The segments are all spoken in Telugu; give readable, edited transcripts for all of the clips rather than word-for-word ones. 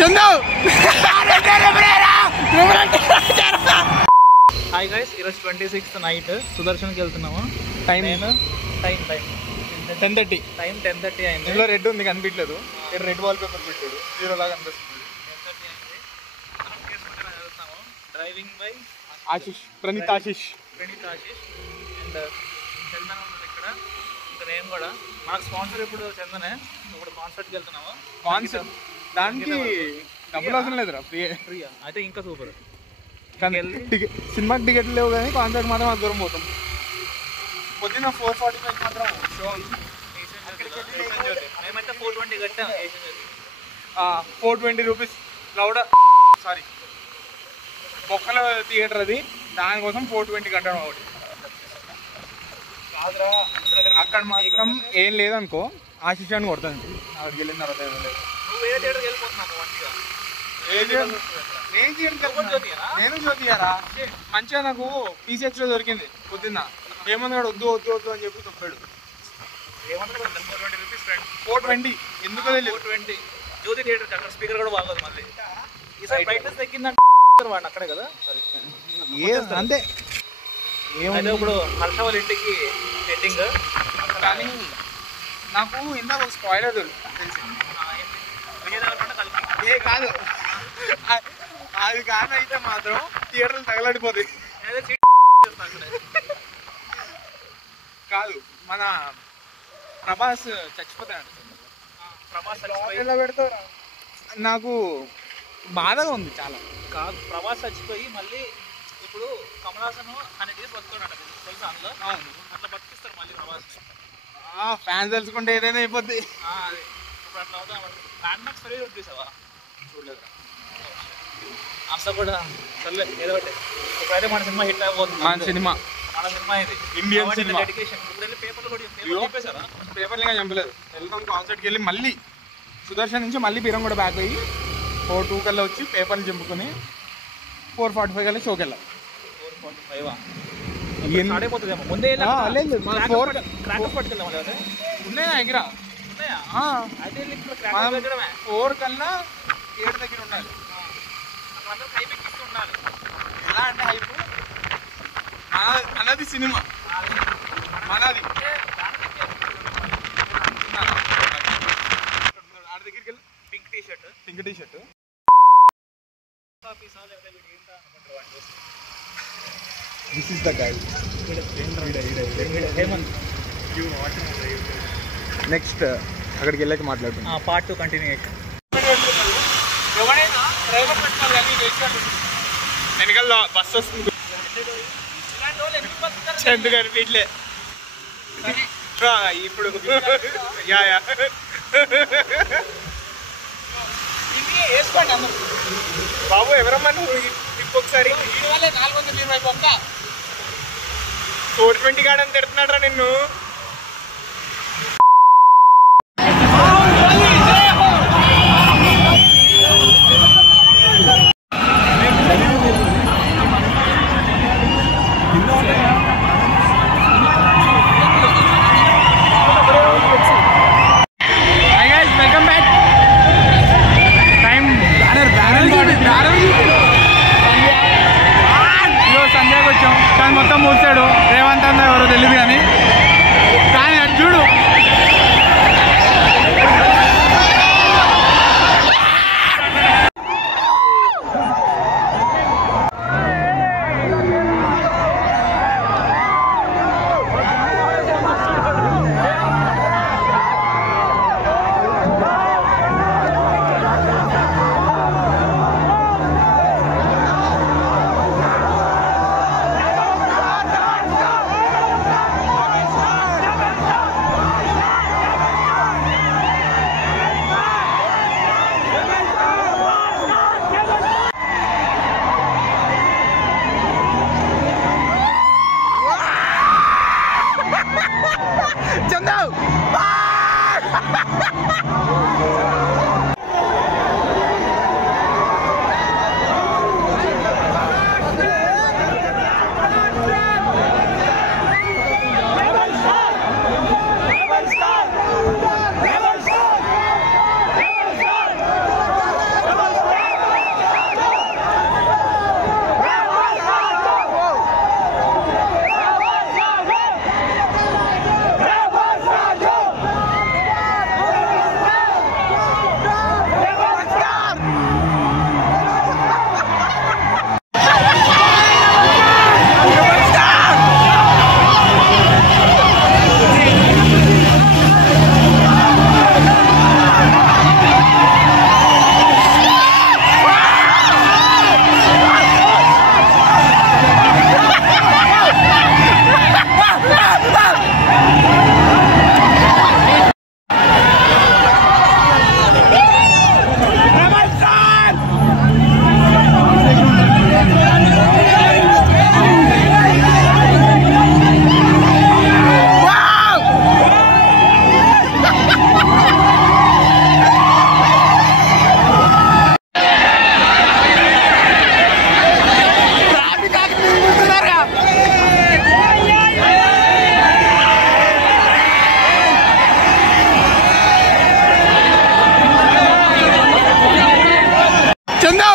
చందు హాయ్ గైస్, ఈరోజు 26th నైట్ సుదర్శన్కి వెళ్తున్నాము. Time time 10:30. టైం 10:30 అయింది. ఇందులో రెడ్ ఉంది కనిపించలేదు. రెడ్ వాల్ పేపర్ పెట్టాడు, జీరో లాగా అనిపిస్తుంది. 10:30 అయింది. మనం చేసుకుంటే వెళ్తున్నాము. Driving by Ashish, Praneeth Ashish and Chandan ఉన్నది ఇక్కడ. ఇంకా నేను కూడా. మనకు స్పాన్సర్ ఇప్పుడు చందనే. ఇప్పుడు కాన్సర్ట్కి వెళ్తున్నాము. కాన్సర్ట్ దానికి డబ్బులు అవసరం లేదురా, ఫ్రీయా అయితే ఇంకా సూపర్. కానీ సినిమాకి టికెట్లు లేవు కానీ కాన్సర్ట్ మాత్రం అంత దూరం పోతాం. పొద్దున్న 4:45 మాత్రం షో. మేమైతే 420 కట్టాం. 420 రూపీస్ లౌడ సారీ బొక్కల థియేటర్ అది. దానికోసం 420 కట్టడం ఒకటి. అక్కడ మాత్రం ఏం లేదనుకో, ఆశిష్ అని కొడుతుంది. అక్కడికి వెళ్ళిన తర్వాత నువ్వు వేరే థియేటర్కి వెళ్ళిపోతున్నావు మంచిగా. నేను జ్యోతియారా మంచిగా నాకు పీసీహెచ్ లో దొరికింది పొద్దున్న. ఏమన్నా వద్దు వద్దు వద్దు అని చెప్పి చెప్పాడు. 420 రూపీస్ ఫ్రెండ్. 420 ఎందుకు 420 జ్యోతి థియేటర్. అక్కడ స్పీకర్ కూడా బాగోదు. మళ్ళీ ఈసారి బ్రైట్నెస్ తగ్గిందంటే వాడిని అక్కడే కదా. అంతే. ఏమైతే ఇప్పుడు హర్ష వాళ్ళ ఇంటికి సెట్టింగ్. కానీ నాకు ఇందాక ఒక స్పాయిలర్ తెలిసింది. ఏ కాదు, అది కానీ అయితే మాత్రం థియేటర్లు తగలడిపోతాయి. కాదు, మన ప్రభాస్ చచ్చిపోతాడు. ఎలా పెడతావు? నాకు బాధగా ఉంది చాలా. కాదు, ప్రభాస్ చచ్చిపోయి మళ్ళీ ఇప్పుడు కమల్ హాసన్ అనే డేస్ బతుకున్నాడు తెలుసా అందులో. అట్లా బతికిస్తారు మళ్ళీ ప్రభాస్. ఫ్యాన్స్ తెలుసుకుంటే ఏదైనా అయిపోద్ది. అది ఇప్పుడు అట్లా అవుతా. ఫ్యాన్ మ్యాక్స్ సరే చూసావా? చూడలేదు అంతా కూడా సర్లే ఏదో ఒకటి. ఇప్పుడైతే మన సినిమా హిట్ అయిపోతుంది. మన సినిమా ఇది ఇండియన్ సినిమా. డెడికేషన్. ఇప్పుడు వెళ్ళి పేపర్లు కూడా చెప్పేశారా? పేపర్లు ఇంకా చంపలేదు. వెళ్తాం కాన్సర్ట్కి వెళ్ళి మళ్ళీ సుదర్శన్ నుంచి మళ్ళీ బీరం కూడా బ్యాక్ అయ్యి 4:02 కల్లా వచ్చి పేపర్లు చంపుకొని 4:45 కల్లా షోకి వెళ్ళాం. 4:45 అయిపోతుందేమో. ముందే పట్టుకెళ్దాం. ఉన్నాయా ఎగిరా? ఉన్నాయా? అయితే 4 కల్లా 7 దగ్గర ఉండాలి. అందరూ హైప్ ఎక్కిస్తూ ఉండాలి. ఎలా అంటే హైప్ మనది సినిమా, మనది. ఆడ దగ్గరికి వెళ్ళి pink T shirt This is the guy. Next అక్కడికి వెళ్ళాక మాట్లాడుతున్నాం. Part 2 continuation. ఎవరైనా డ్రైవర్ పెట్టుకోవాలి కానీ వెనకాల బస్ వస్తుంది. ఎందుకు కనిపించలే ఇప్పుడు. యా వేసుకోండి అందరూ. బాబు ఎవరమ్మా నువ్వు? ఇంకొకసారి 420 బొక్క 420 కాడని తిడుతున్నాడు రా నిన్ను. సంజయ్కి వచ్చాం కానీ మొత్తం మూసాడు. రేవంత్ అన్న ఎవరో తెలియదు కానీ అది చూడు. చందు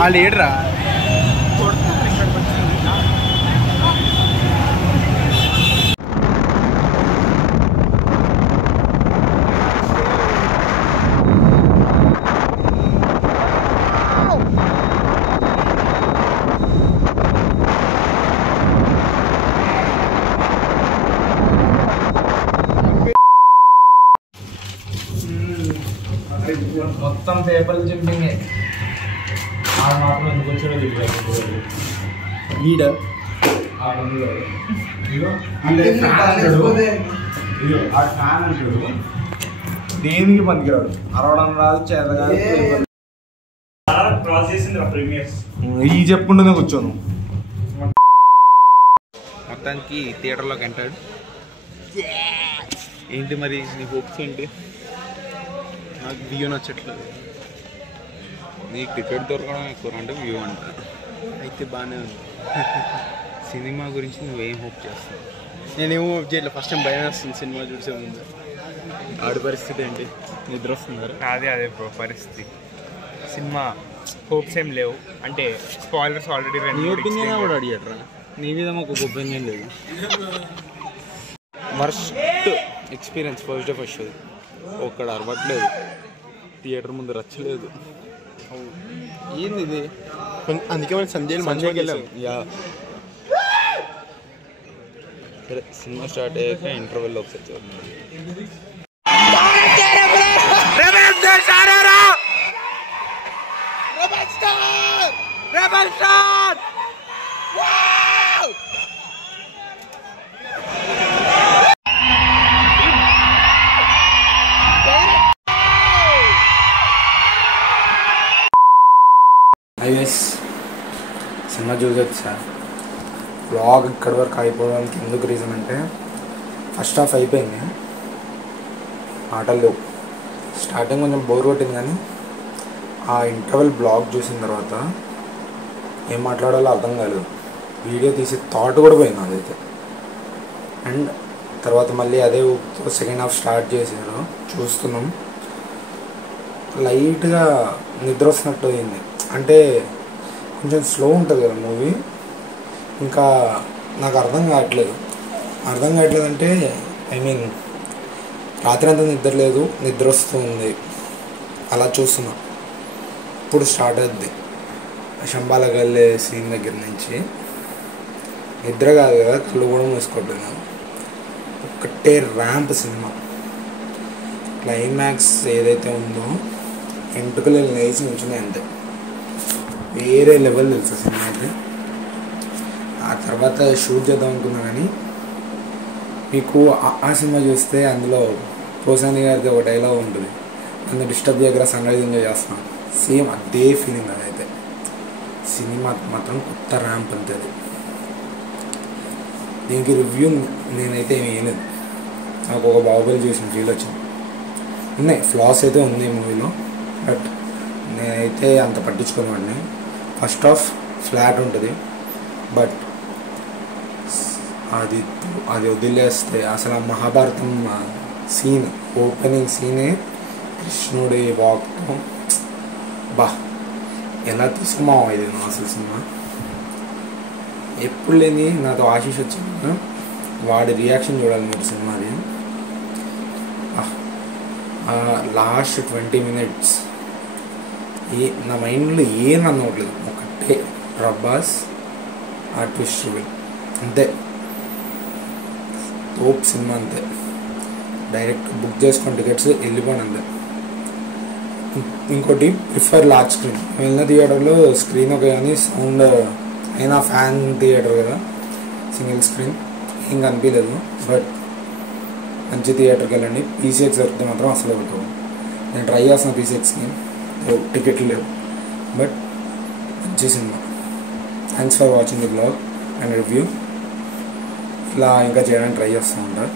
వాళ్ళు ఏడ్రా మొత్తం పేపర్లు చింపింగ్ మాత్రం ఎందుకు వచ్చాడో వీడ దేనికి పనికిరాడు అరవడం రాదు చేత ఈ చెప్పుకుంటూనే కూర్చోను మొత్తానికి థియేటర్లోకి ఎంటాడు. ఏంటి మరి నీ హోప్స్ ఏంటి? నాకు వ్యూ నచ్చట్లేదు. నీకు టికెట్ దొరకడం ఎక్కువ అంటే వ్యూ అంట. అయితే బాగానే ఉంది. సినిమా గురించి నువ్వేం హోప్ చేస్తావు? నేనేమో హోప్ చేయట్లేదు. ఫస్ట్ టైం భయం వస్తుంది సినిమా చూసే ముందు. ఆడి పరిస్థితి ఏంటి? నిద్ర వస్తున్నారు. అదే బ్రో పరిస్థితి. సినిమా హోప్స్ ఏం లేవు. అంటే స్పాయిలర్స్ ఆల్రెడీ నీ ఒపీనియన్ కూడా అడిగట్రా. నీ మీద మాకు ఒక ఒపీనియన్ లేదు. Worst experience first day first show. ఒక్కడ అరవట్లేదు, థియేటర్ ముందు రచ్చలేదు. ఏంది ఇది? అందుకే మనం సంధ్యకి వెళ్ళాం. యా సరే, సినిమా స్టార్ట్ అయ్యాక ఇంటర్వెల్ ఒకసారి చూడండి. సినిమా చూసొచ్చా. బ్లాగ్ ఇక్కడి వరకు అయిపోవడానికి ఎందుకు రీజన్ అంటే ఫస్ట్ హాఫ్ అయిపోయింది, ఆటలు లేవు. స్టార్టింగ్ కొంచెం బోర్ కొట్టింది, కానీ ఆ ఇంటర్వెల్ బ్లాగ్ చూసిన తర్వాత ఏం మాట్లాడాలో అర్థం కాలేదు. వీడియో తీసి థాట్ కూడా పోయింది అదైతే. అండ్ తర్వాత మళ్ళీ అదే సెకండ్ హాఫ్ స్టార్ట్ చేశారు, చూస్తున్నాం. లైట్గా నిద్ర వస్తున్నట్టు అయింది. అంటే కొంచెం స్లో ఉంటుంది కదా మూవీ. ఇంకా నాకు అర్థం కావట్లేదు అంటే ఐ మీన్ రాత్రి అంతా నిద్ర లేదు, నిద్ర వస్తుంది. అలా చూస్తున్నా. ఇప్పుడు స్టార్ట్ అవుద్ది శంబాలకు వెళ్ళే సీన్ దగ్గర నుంచి. నిద్ర కాదు కదా, కళ్ళు కూడా మూసుకోవట్లేదు. ఒక్కటే ర్యాంప్ సినిమా. క్లైమాక్స్ ఏదైతే ఉందో ఎంటుకలు లేచి ఉంచున్నాయి అంతే. వేరే లెవెల్ తెలుసు సినిమా అయితే. ఆ తర్వాత షూట్ చేద్దాం అనుకున్నా కానీ మీకు ఆ సినిమా చూస్తే అందులో పోసాని గారిది ఒక డైలాగ్ ఉంటుంది, నన్ను డిస్టర్బ్ చేయగల సన్ రైజ్ ఎంజాయ్ చేస్తున్నాను. సేమ్ అదే ఫీలింగ్ అదైతే. సినిమా మాత్రం కొత్త ర్యాంప్ అంతే. అది దీనికి రివ్యూ నేనైతే ఏమి వేయలేదు. నాకు ఒక బాహుబలి చూసిన ఫీల్ వచ్చింది. ఉన్నాయి ఫ్లాస్ అయితే ఉంది మూవీలో, బట్ నేనైతే అంత పట్టించుకోను. ఫస్ట్ హాఫ్ ఫ్లాట్ ఉంటుంది, బట్ అది వదిలేస్తే అసలు ఆ మహాభారతం సీన్, ఓపెనింగ్ సీనే కృష్ణుడి వాక్తో ఎలా తీసుకున్నావు ఇది అసలు సినిమా. ఎప్పుడు లేని నాతో ఆశీష్ వచ్చింది, వాడి రియాక్షన్ చూడాలి మీరు సినిమాది. లాస్ట్ 20 minutes నా మైండ్లో ఏం అన్నట్లేదు, ఒకటే ప్రభాస్ ఆ ట్విస్ట్ అంతే. తోప్ సినిమా అంతే. డైరెక్ట్ బుక్ చేసుకుని టికెట్స్ వెళ్ళిపోండి అంతే. ఇంకోటి ప్రిఫర్ లార్జ్ స్క్రీన్. వెళ్ళిన థియేటర్లో స్క్రీన్ ఒక కానీ సౌండ్ అయినా ఫ్యాన్ థియేటర్ కదా, సింగిల్ స్క్రీన్ ఏం కనిపించలేదు. బట్ మంచి థియేటర్కి వెళ్ళండి. పీసీఎక్స్ దొరికితే మాత్రం అసలు పెట్టవు. నేను ట్రై చేస్తున్న పీసీఎక్స్కి, టికెట్లు లేవు, బట్ మంచి cinema. Thanks for watching the blog and review. ఇలా ఇంకా చేయడానికి ట్రై చేస్తూ ఉంటాను.